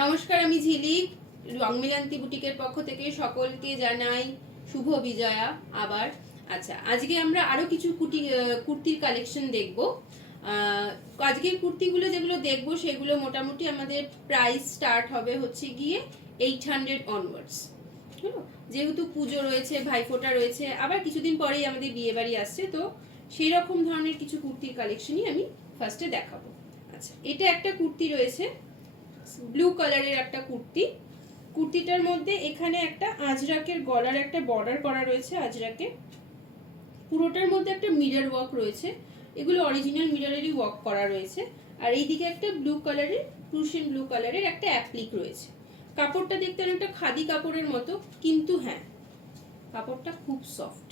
নমস্কার, আমি ঝিলিক রংমিলান্তি বুটিকের পক্ষ থেকে সকলকে জানাই শুভ বিজয়া। আবার আচ্ছা, আজকে আমরা আরো কিছু কুর্তির কালেকশন দেখব। আজকের কুর্তিগুলো যেগুলো দেখব সেগুলো মোটামুটি আমাদের প্রাইস স্টার্ট হবে হচ্ছে গিয়ে 800 অনওয়ার্ডস। যেহেতু পুজো রয়েছে, ভাইফোঁটা রয়েছে, আবার কিছুদিন পরেই আমাদের বিয়ে বাড়ি আসছে, তো সেই রকম ধরনের কিছু কুর্তির কালেকশনই আমি ফার্স্টে দেখাবো। আচ্ছা, এটা একটা কুর্তি রয়েছে, ব্লু কালারের একটা কুর্তি। কুর্তিটার মধ্যে এখানে একটা আজরাকের গলার একটা বর্ডার করা রয়েছে আজরাকে। পুরোটার মধ্যে একটা মিরর ওয়ার্ক রয়েছে, এগুলো অরিজিনাল মিররেরই ওয়ার্ক করা রয়েছে। আর এইদিকে একটা ব্লু কালারের, ক্রুশিয়ান ব্লু কালারের একটা অ্যাপ্লিক রয়েছে। কাপড়টা দেখতে অনেকটা খাদি কাপড়ের মতো, কিন্তু হ্যাঁ, কাপড়টা খুব সফট।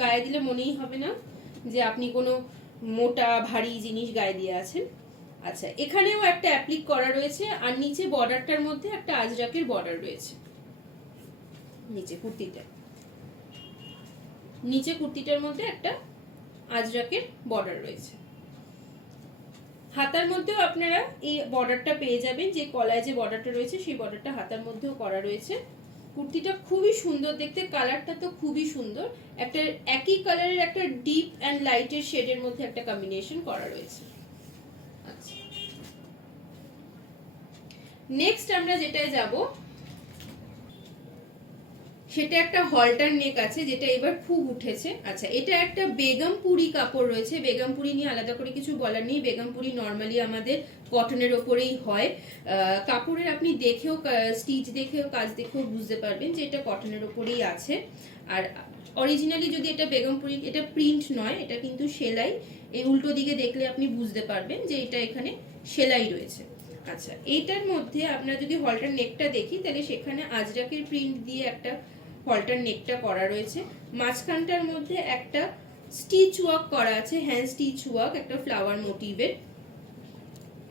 গায়ে দিলে মনেই হবে না যে আপনি কোনো মোটা ভারী জিনিস গায়ে দিয়ে আছেন। আচ্ছা, এখানেও একটা অ্যাপ্লিক করা রয়েছে, আর নিচে বর্ডারটার মধ্যে একটা আজরাকের বর্ডার রয়েছে। নিচে কুর্তিটার মধ্যে একটা আজরাকের বর্ডার রয়েছে। হাতার মধ্যেও আপনারা এই বর্ডারটা পেয়ে যাবেন, যে কলায় যে বর্ডারটা রয়েছে সেই বর্ডারটা হাতার মধ্যেও করা রয়েছে। কুর্তিটা খুবই সুন্দর দেখতে, কালারটা তো খুবই সুন্দর, একটা একই কালারের একটা ডিপ অ্যান্ড লাইটের শেডের মধ্যে একটা কম্বিনেশন করা রয়েছে। আচ্ছা, নেক্সট আমরা যেটায় যাব সেটা একটা হলটার নেক আছে, যেটা এবার খুব উঠেছে। আচ্ছা, এটা একটা বেগমপুরি কাপড় রয়েছে। বেগমপুরি নিয়ে আলাদা করে কিছু বলার নেই, বেগমপুরি নর্মালি আমাদের কটনের ওপরেই হয়। কাপড়ের আপনি দেখেও, স্টিচ দেখেও, কাজ দেখেও বুঝতে পারবেন যে এটা কটনের ওপরেই আছে। আর অরিজিনালি যদি এটা বেগমপুরি, এটা প্রিন্ট নয়, এটা কিন্তু সেলাই। এই উল্টো দিকে দেখলে আপনি বুঝতে পারবেন যে এটা এখানে সেলাই রয়েছে। আচ্ছা, এইটার মধ্যে আমরা যদি হলটার নেকটা দেখি, তাহলে সেখানে আজরাকের প্রিন্ট দিয়ে একটা হলটার নেকটা করা রয়েছে। মাঝখানটার মধ্যে একটা স্টিচ ওয়ার্ক করা আছে, হ্যান্ড স্টিচ ওয়ার্ক, একটা ফ্লাওয়ার মোটিভের।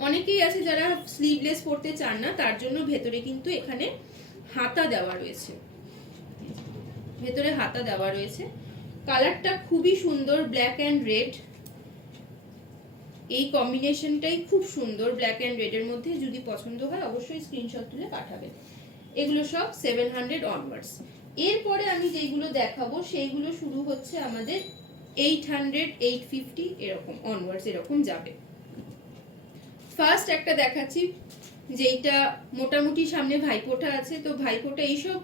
অনেকেই আছে যারা স্লিভলেস পরতে চান না, তার জন্য ভেতরে কিন্তু এখানে হাতা দেওয়া রয়েছে, ভেতরে হাতা দেওয়া রয়েছে। কালারটা খুবই সুন্দর, ব্ল্যাক অ্যান্ড রেড। এই কম্বিনেশনটাই খুব সুন্দর, ব্ল্যাক অ্যান্ড রেড এর মধ্যে। যদি পছন্দ হয় অবশ্যই স্ক্রিনশট তুলে পাঠাবেন। এগুলো সব 700 অনওয়ার্ডস। এরপরে আমি যেগুলো দেখাবো সেইগুলো শুরু হচ্ছে আমাদের 800, 850 এরকম অনওয়ার্ডস, এরকম যাবে। ফার্স্ট একটা দেখাচ্ছি, যেটা মোটামুটি সামনে ভাইফোঁটা আছে, তো ভাইফোঁটা এইসব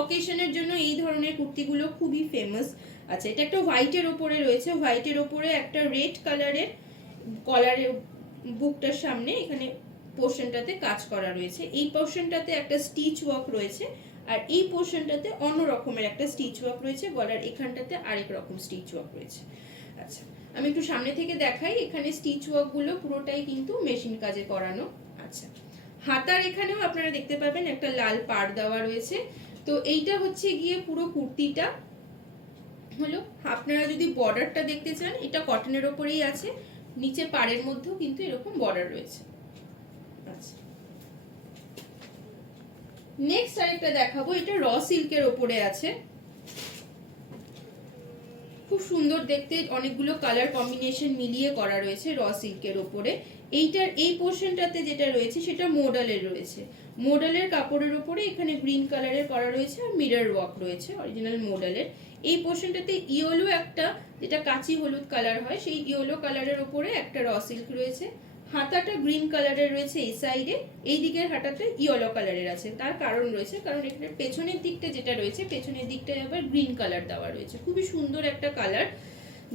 অকেশনের জন্য এই ধরনের কুর্তিগুলো খুবই ফেমাস। আচ্ছা, এটা একটা হোয়াইটের ওপরে রয়েছে, হোয়াইটের ওপরে একটা রেড কালারের কলারের বুকটার সামনে এখানে পোর্শনটাতে কাজ করা রয়েছে। এই পোর্শনটাতে একটা স্টিচ ওয়ার্ক রয়েছে, আর এই পোর্শনটাতে অন্য রকমের একটা স্টিচ ওয়ার্ক রয়েছে, গলার এখানটাতে আরেক রকম স্টিচ ওয়ার্ক রয়েছে। আচ্ছা, আমি একটু সামনে থেকে দেখাই। এখানে স্টিচ ওয়ার্ক গুলো পুরোটাই কিন্তু মেশিন কাজে করানো। আচ্ছা, হাতার এখানেও আপনারা দেখতে পাবেন একটা লাল পাড় দেওয়া রয়েছে। তো এইটা হচ্ছে গিয়ে পুরো কুর্তিটা হলো। আপনারা যদি বর্ডারটা দেখতে চান, এটা কটনের ওপরেই আছে, নিচে পাড়ের মধ্যেও কিন্তু এরকম বর্ডার রয়েছে। আচ্ছা, নেক্সট আরেকটা দেখাবো, এটা র সিল্কের ওপরে আছে, খুব সুন্দর দেখতে, অনেকগুলো কালার কম্বিনেশন মিলিয়ে করা রয়েছে র সিল্কের ওপরে। এইটার এই পোর্শনটাতে যেটা রয়েছে সেটা মোডালের রয়েছে, মোডালের কাপড়ের ওপরে এখানে গ্রিন কালারের করা রয়েছে, আর মিরর ওয়ার্ক রয়েছে অরিজিনাল মোডালের। এই পোর্শনটাতে ইয়েলো একটা, যেটা কাঁচি হলুদ কালার হয়, সেই ইয়েলো কালারের ওপরে একটা র সিল্ক রয়েছে। হাতাটা গ্রিন কালারের রয়েছে এই সাইডে, এই দিকের হাতাটা ইয়েলো কালারের আছে। তার কারণ রয়েছে, কারণ এখানে পেছনের দিকটা যেটা রয়েছে, পেছনের দিকটায় আবার গ্রিন কালার দেওয়া রয়েছে। খুবই সুন্দর একটা কালার,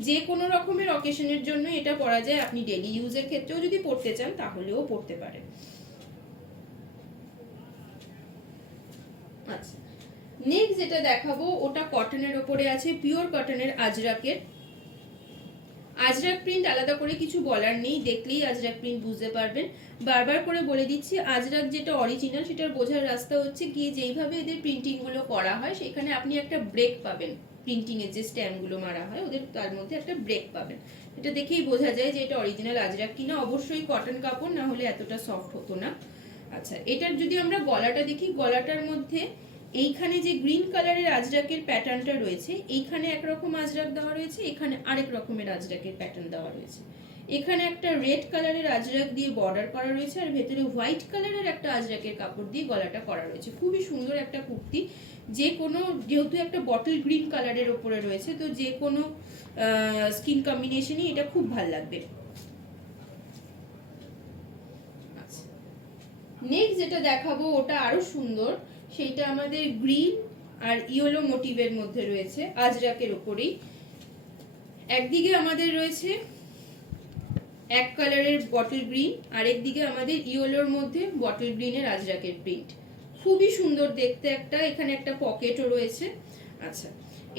যে কোনো রকমের অকেশনের জন্য এটা পরা যায়। আপনি ডেলি ইউজের ক্ষেত্রেও যদি পরতে চান তাহলেও পরতে পারেন। আচ্ছা, নেক্সট যেটা দেখাবো ওটা কটনের ওপরে আছে, পিওর কটনের আজরাকের। আজরাক প্রিন্ট আলাদা করে কিছু বলার নেই, দেখলেই আজরাক প্রিন্ট বুঝতে পারবেন। বারবার করে বলে দিচ্ছি, আজরাক যেটা অরিজিনাল সেটার বোঝার রাস্তা হচ্ছে গিয়ে যেইভাবে এদের প্রিন্টিং গুলো করা হয়, সেখানে আপনি একটা ব্রেক পাবেন। প্রিন্টিং এর যে স্ট্যাম্প গুলো মারা হয় ওদের, তার মধ্যে একটা ব্রেক পাবেন। এটা দেখেই বোঝা যায় যে এটা অরিজিনাল আজরাক কিনা। অবশ্যই কটন কাপড়, না হলে এতটা সফট হতো না। আচ্ছা, এটার যদি আমরা গলাটা দেখি, গলাটার মধ্যে এইখানে যে গ্রিন কালারের আজরাকের প্যাটার্নটা রয়েছে, এইখানে একরকম আজরাক দেওয়া রয়েছে, এখানে আরেক রকমের আজরাকের প্যাটার্ন দেওয়া রয়েছে। এখানে একটা রেড কালারের আজরাক দিয়ে বর্ডার করা রয়েছে, আর ভেতরে হোয়াইট কালারের একটা আজরাকের কাপড় দিয়ে গলাটা করা রয়েছে। খুবই সুন্দর একটা কুর্তি, যে কোনো, যেহেতু একটা বটল গ্রিন কালারের ওপরে রয়েছে, তো যে কোনো স্কিন কম্বিনেশনই এটা খুব ভালো লাগবে। নেক্সট যেটা দেখাবো ওটা আরো সুন্দর, সেইটা আমাদের গ্রিন আর ইয়েলো মোটিভের মধ্যে রয়েছে, আজরাকের উপরেই। একদিকে আমাদের রয়েছে এক কালারের বটল গ্রিন, আর একদিকে আমাদের ইয়েলোর মধ্যে বটল গ্রিনের আজরাকের প্রিন্ট। খুবই সুন্দর দেখতে একটা, এখানে একটা পকেটও রয়েছে। আচ্ছা,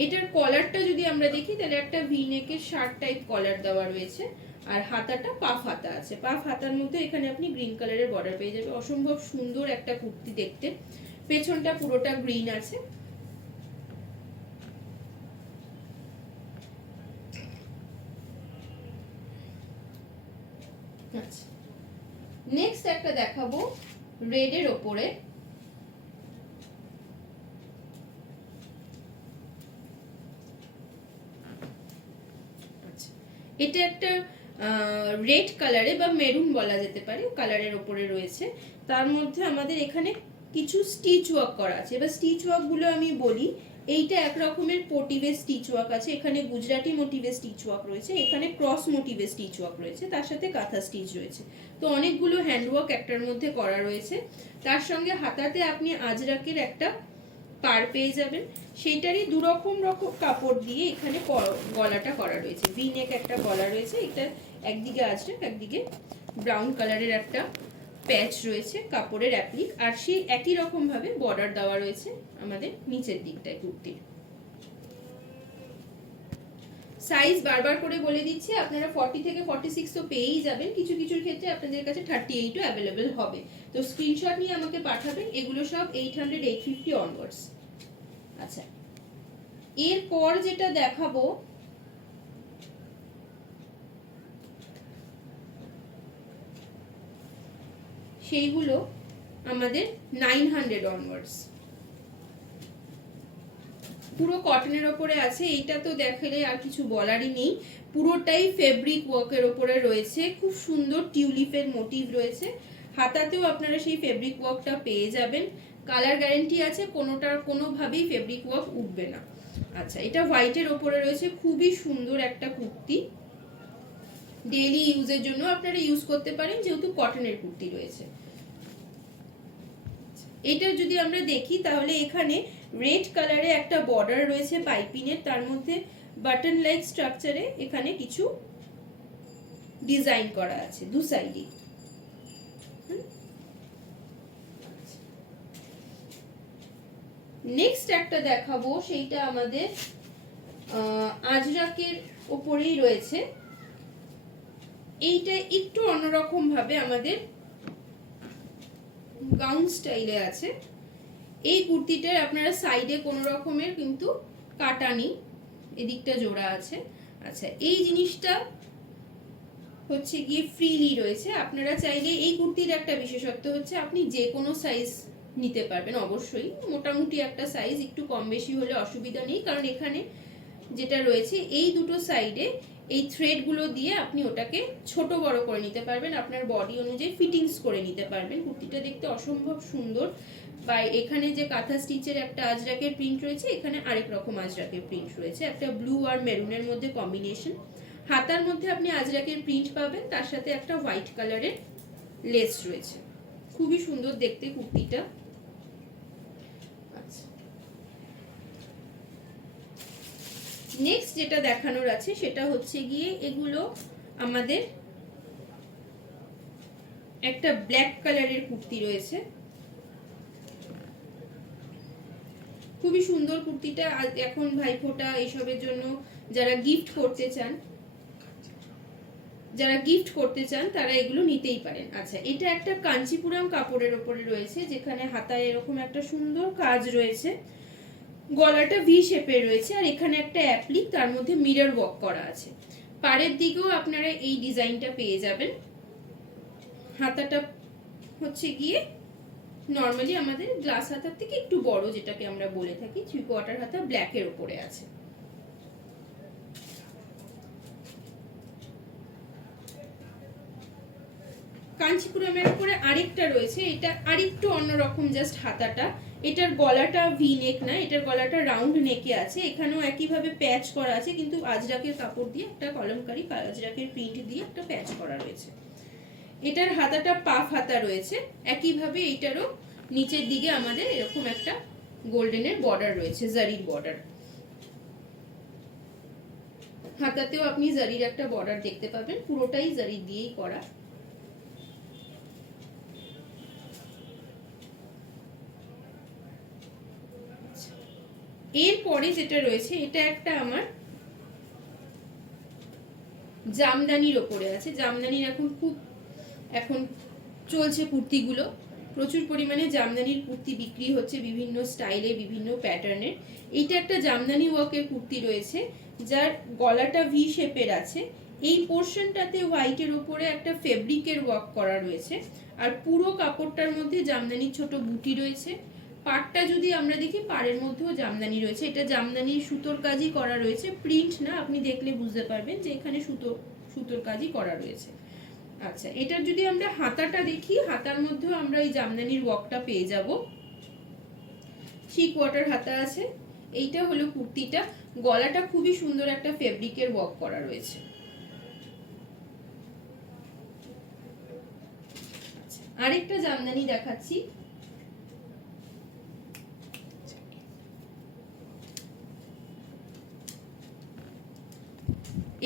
এটার কলারটা যদি আমরা দেখি তাহলে একটা ভি নেকের শার্ট টাইপ কলার দেওয়া রয়েছে, আর হাতাটা পাফ হাতা আছে। পাফ হাতার মধ্যে এখানে আপনি গ্রিন কালারের বর্ডার পেয়ে যাবে। অসম্ভব সুন্দর একটা কুর্তি দেখতে। পেছনটা পুরোটা গ্রিন আছে। আচ্ছা, নেক্সট একটা দেখাবো রেড এর ওপরে। এটা একটা রেড কালারে বা মেরুন বলা যেতে পারে কালারের ওপরে রয়েছে। তার মধ্যে আমাদের এখানে কিছু স্টিচ ওয়ার্ক করা আছে। এবার স্টিচ ওয়ার্ক গুলো আমি বলি। এইটা এক রকমের মোটিভের স্টিচ ওয়ার্ক আছে, এখানে গুজরাটি মোটিভের স্টিচ ওয়ার্ক রয়েছে, এখানে ক্রস মোটিভের স্টিচ ওয়ার্ক রয়েছে, তার সাথে কাঁথা স্টিচ রয়েছে। তো অনেকগুলো হ্যান্ডওয়ার্ক একটার মধ্যে করা রয়েছে। তার সঙ্গে হাতাতে আপনি আজরাকের একটা পার পেয়ে যাবেন। সেইটারই দু রকম কাপড় দিয়ে এখানে গলাটা করা রয়েছে। ভি নেক একটা গলা রয়েছে, এটা একদিকে আজরাক, একদিকে ব্রাউন কালারের একটা প্যাচ রয়েছে কাপড়ের অ্যাপ্লিক, আর সেই একই রকম ভাবে বর্ডার দেওয়া রয়েছে আমাদের নিচের দিকটায় কুর্তির। সাইজ বারবার করে বলে দিচ্ছি, আপনারা 40 থেকে 46 তো পেয়েই যাবেন, কিছু কিছুর ক্ষেত্রে আপনাদের কাছে 38ও অ্যাভেলেবেল হবে। তো স্ক্রিনশট নিয়ে আমাকে পাঠাবেন। এগুলো সব 800 850 অনওয়ার্ডস। আচ্ছা, এরপর যেটা দেখাবো সেইগুলো আমাদের 900 অনওয়ার্ডস। পুরো কটনের ওপরে আছে। এইটা তো দেখালে আর কিছু বলারই নেই, পুরোটাই ফেব্রিক ওয়ার্কের ওপরে রয়েছে। খুব সুন্দর টিউলিপের মোটিভ রয়েছে। হাতাতেও আপনারা সেই ফেব্রিক ওয়ার্কটা পেয়ে যাবেন। কালার গ্যারেন্টি আছে, কোনোভাবেই ফেব্রিক ওয়ার্ক উঠবে না। আচ্ছা, এটা হোয়াইটের ওপরে রয়েছে। খুবই সুন্দর একটা কুর্তি, ডেইলি ইউজের জন্য আপনারা ইউজ করতে পারেন, যেহেতু কটনের কুর্তি রয়েছে। এটা যদি আমরা দেখি তাহলে এখানে রেড কালারে একটা বর্ডার রয়েছে পাইপিনের, তার মধ্যে বাটন লাইক স্ট্রাকচারে এখানে কিছু ডিজাইন করা আছে দু সাইডে। নেক্সট একটা দেখাবো, সেইটা আমাদের আজরাকের ওপরেই রয়েছে। এইটা একটু অন্যরকম ভাবে আমাদের গাউন স্টাইলে আছে। এই কুর্তিটার আপনারা সাইডে কোনো রকমের কিন্তু কাটা নেই, এদিকটা জোড়া আছে। আচ্ছা, এই জিনিসটা হচ্ছে গিয়ে ফ্রিলি রয়েছে। আপনারা চাইলে এই কুর্তির একটা বিশেষত্ব হচ্ছে আপনি যে কোনো সাইজ নিতে পারবেন। অবশ্যই মোটামুটি একটা সাইজ, একটু কম বেশি হলে অসুবিধা নেই, কারণ এখানে যেটা রয়েছে এই দুটো সাইডে এই থ্রেডগুলো দিয়ে আপনি ওটাকে ছোট বড় করে নিতে পারবেন, আপনার বডি অনুযায়ী ফিটিংস করে নিতে পারবেন। কুর্তিটা দেখতে অসম্ভব সুন্দর। বা এখানে যে কাঁথা স্টিচের একটা আজরাকের প্রিন্ট রয়েছে, এখানে আরেক রকম আজরাকের প্রিন্ট রয়েছে, একটা ব্লু আর মেরুনের মধ্যে কম্বিনেশন। হাতার মধ্যে আপনি আজরাকের প্রিন্ট পাবেন, তার সাথে একটা হোয়াইট কালারের লেস রয়েছে। খুবই সুন্দর দেখতে কুর্তিটা। নেক্সট যেটা দেখানোর আছে সেটা হচ্ছে গিয়ে এগুলো আমাদের একটা ব্ল্যাক কালারের কুর্তি রয়েছে। খুবই সুন্দর কুর্তিটা। এখন ভাইফোঁটা এইসবের জন্য যারা গিফট করতে চান তারা এগুলো নিতেই পারেন। আচ্ছা, এটা একটা কাঞ্চিপুরম কাপড়ের ওপরে রয়েছে, যেখানে হাতায় এরকম একটা সুন্দর কাজ রয়েছে, গলাটা ভি শেপের রয়েছে, আর এখানে একটা অ্যাপ্লিক, তার মধ্যে মিরর ওয়ার্ক করা আছে। পাড়ের দিকেও আপনারা এই ডিজাইনটা পেয়ে যাবেন। হাতাটা হচ্ছে গিয়ে নরমালি আমাদের গ্লাস হাতার থেকে একটু বড়, যেটাকে আমরা বলে থাকি 3/4 হাতা, ব্ল্যাকের উপরে আছে। কাঞ্চিপুরমের উপরে আরেকটা রয়েছে, এটা আরেকটু অন্যরকম জাস্ট হাতাটা। এটার গলাটা ভি নেক না, এটার গলাটা রাউন্ড নেকে আছে, এখানেও একইভাবে প্যাচ করা আছে, কিন্তু আজরাকের কাপড় দিয়ে একটা কলমকারী আজরাকের প্রিন্ট দিয়ে একটা প্যাচ করা রয়েছে। এটার হাতাটা পাফ হাতা রয়েছে, একইভাবে এইটারও নিচের দিকে আমাদের এরকম একটা গোল্ডেনের বর্ডার রয়েছে, জারির বর্ডার। হাতাতেও আপনি জারির একটা বর্ডার দেখতে পাবেন, পুরোটাই জারি দিয়েই করা। এরপরে যেটা রয়েছে এটা একটা আমার জামদানির ওপরে আছে। জামদানির এখন চলছে কুর্তিগুলো, প্রচুর পরিমাণে জামদানির কুর্তি বিক্রি হচ্ছে বিভিন্ন স্টাইলে, বিভিন্ন প্যাটার্নের। এইটা একটা জামদানি ওয়ার্কের কুর্তি রয়েছে, যার গলাটা ভি শেপের আছে। এই পোর্শনটাতে হোয়াইটের ওপরে একটা ফেব্রিকের ওয়ার্ক করা রয়েছে, আর পুরো কাপড়টার মধ্যে জামদানির ছোট বুটি রয়েছে। পাড়টা যদি আমরা দেখি, পাড়ের মধ্যেও জামদানি রয়েছে। এটা জামদানির সুতোর কাজই করা রয়েছে, প্রিন্ট না, আপনি দেখলে বুঝতে পারবেন যে এখানে সুতোর কাজই করা রয়েছে। আচ্ছা, এটার যদি আমরা হাতাটা দেখি, হাতার মধ্যেও আমরা এই জামদানির ওয়ার্কটা পেয়ে যাব। 3 কোয়ার্টার হাতা আছে। এইটা হলো কুর্তিটা, গলাটা খুবই সুন্দর একটা ফেব্রিকের ওয়ার্ক করা রয়েছে। আরেকটা জামদানি দেখাচ্ছি।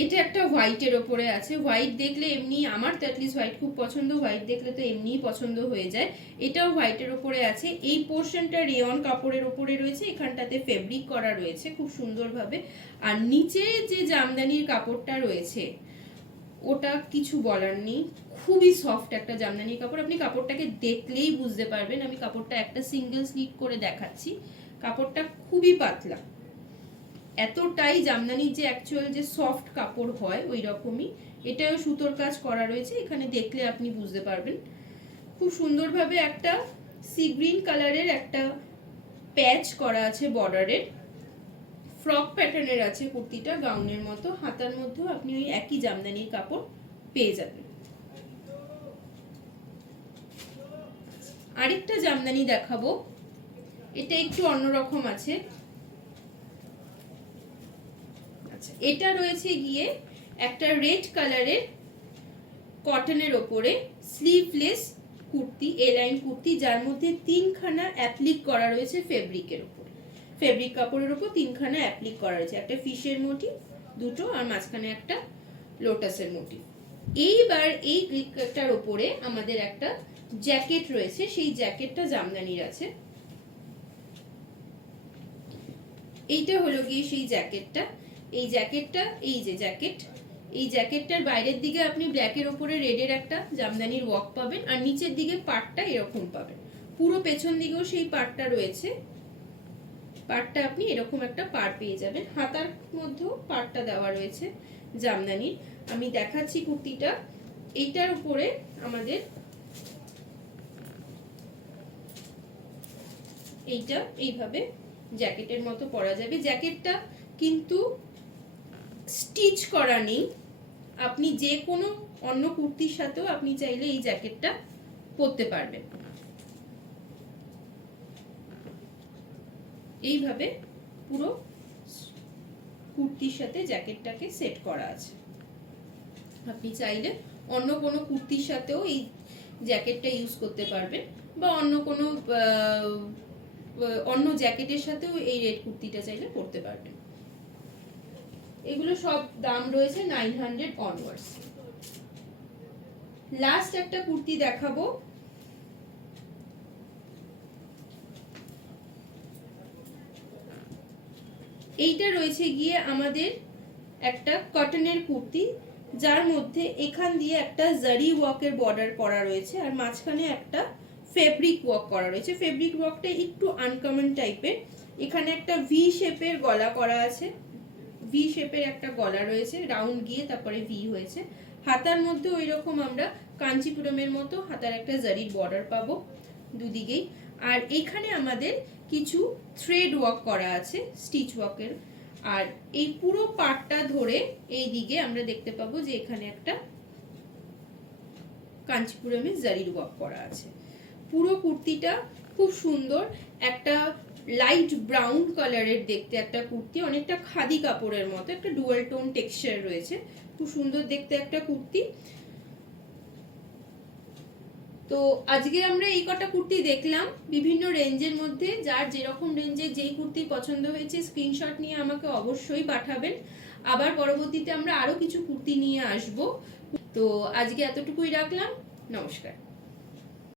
এটা একটা হোয়াইটের ওপরে আছে। হোয়াইট দেখলে এমনি, আমার তো অ্যাটলিস্ট হোয়াইট খুব পছন্দ, হোয়াইট দেখলে তো এমনিই পছন্দ হয়ে যায়। এটাও হোয়াইটের ওপরে আছে। এই পোর্শনটা রেয়ন কাপড়ের ওপরে রয়েছে, এখানটাতে ফেব্রিক করা রয়েছে খুব সুন্দরভাবে। আর নিচে যে জামদানির কাপড়টা রয়েছে ওটা কিছু বলার নেই, খুবই সফট একটা জামদানির কাপড়। আপনি কাপড়টাকে দেখলেই বুঝতে পারবেন। আমি কাপড়টা একটা সিঙ্গেল স্লিট করে দেখাচ্ছি। কাপড়টা খুবই পাতলা, এতটাই জামদানির যে অ্যাকচুয়াল যে সফট কাপড় হয় ওই রকমই। এটাও সুতোর কাজ করা রয়েছে, এখানে দেখলে আপনি বুঝতে পারবেন। খুব সুন্দরভাবে একটা সি গ্রিন কালারের একটা প্যাচ করা আছে বর্ডারের। ফ্রক প্যাটার্নের আছে কুর্তিটা, গাউনের মতো। হাতার মধ্যেও আপনি ওই একই জামদানির কাপড় পেয়ে যাবেন। আরেকটা জামদানি দেখাবো, এটা একটু অন্যরকম আছে। এটা রয়েছে গিয়ে একটা রেড কালারের কটনের ওপরে স্লিভলেস কুর্তি, এ লাইন কুর্তি, যার মধ্যে 3খানা অ্যাপ্লিক করা রয়েছে ফেব্রিকের উপরে। ফেব্রিক কাপড়ের উপর 3খানা অ্যাপ্লিক করা রয়েছে, একটা ফিশের মোটিভ, দুটো, আর মাঝখানে একটা লোটাসের মোটিভ। এইবার এই গ্রিকটার উপরে আমাদের একটা জ্যাকেট রয়েছে, সেই জ্যাকেটটা জামদানির আছে। এইটা হলো গিয়ে সেই জ্যাকেটটা। এই জ্যাকেটটা, এই যে জ্যাকেট, এই জ্যাকেটটার বাইরের দিকে আপনি ব্ল্যাকের ওপরে রেডের একটা জামদানির ওয়ার্ক পাবেন, আর নিচের দিকে পাটটা এরকম পাবেন। পুরো পেছন দিকেও সেই পাটটা রয়েছে, পাটটা আপনি এরকম একটা পাড় পেয়ে যাবেন। হাতার মধ্যেও পাটটা দেওয়া রয়েছে জামদানির। আমি দেখাচ্ছি কুর্তিটা। এইটার উপরে আমাদের এইটা এইভাবে জ্যাকেটের মতো পরা যাবে। জ্যাকেটটা কিন্তু স্টিচ করা নেই, আপনি যে কোনো অন্য কুর্তির সাথেও আপনি চাইলে এই জ্যাকেটটা পরতে পারবেন। এইভাবে পুরো কুর্তির সাথে জ্যাকেটটাকে সেট করা আছে। আপনি চাইলে অন্য কোনো কুর্তির সাথেও এই জ্যাকেটটা ইউজ করতে পারবেন, বা অন্য জ্যাকেটের সাথেও এই রেড কুর্তিটা চাইলে পরতে পারবেন। এগুলো সব দাম রয়েছে 900 অনওয়ার্ডস। লাস্ট একটা কুর্তি দেখাবো। এইটা রয়েছে গিয়ে আমাদের একটা কটনের কুর্তি, যার মধ্যে এখান দিয়ে একটা জারি ওয়ার্কের বর্ডার করা রয়েছে, আর মাঝখানে একটা ফেব্রিক ওয়ার্ক করা রয়েছে। ফেব্রিক ওয়ার্কটা একটু আনকমন টাইপের। এখানে একটা ভি শেপের গলা করা আছে, ভি শেপের একটা গলা রয়েছে, রাউন্ড গিয়ে তারপরে ভি হয়েছে। হাতার মধ্যে ওই রকম আমরা কাঞ্চিপুরমের মতো হাতার একটা জারির বর্ডার পাবো দুদিকেই। আর এখানে আমাদের কিছু থ্রেড ওয়ার্ক করা আছে, স্টিচ ওয়ার্কের। আর এই পুরো পার্টটা ধরে এই দিকে আমরা দেখতে পাবো যে এখানে একটা কাঞ্চিপুরমের জারির ওয়ার্ক করা আছে। পুরো কুর্তিটা খুব সুন্দর, একটা লাইট ব্রাউন কালারের দেখতে একটা কুর্তি, অনেকটা খাদি কাপড়ের মতো, একটা ডুয়াল টোন টেক্সচার রয়েছে, খুব সুন্দর দেখতে একটা কুর্তি। তো আজকে আমরা এই কটা কুর্তি দেখলাম বিভিন্ন রেঞ্জের মধ্যে। যার যেরকম রেঞ্জে যেই কুর্তি পছন্দ হয়েছে স্ক্রিনশট নিয়ে আমাকে অবশ্যই পাঠাবেন। আবার পরবর্তীতে আমরা আরো কিছু কুর্তি নিয়ে আসব। তো আজকে এতটুকুই রাখলাম, নমস্কার।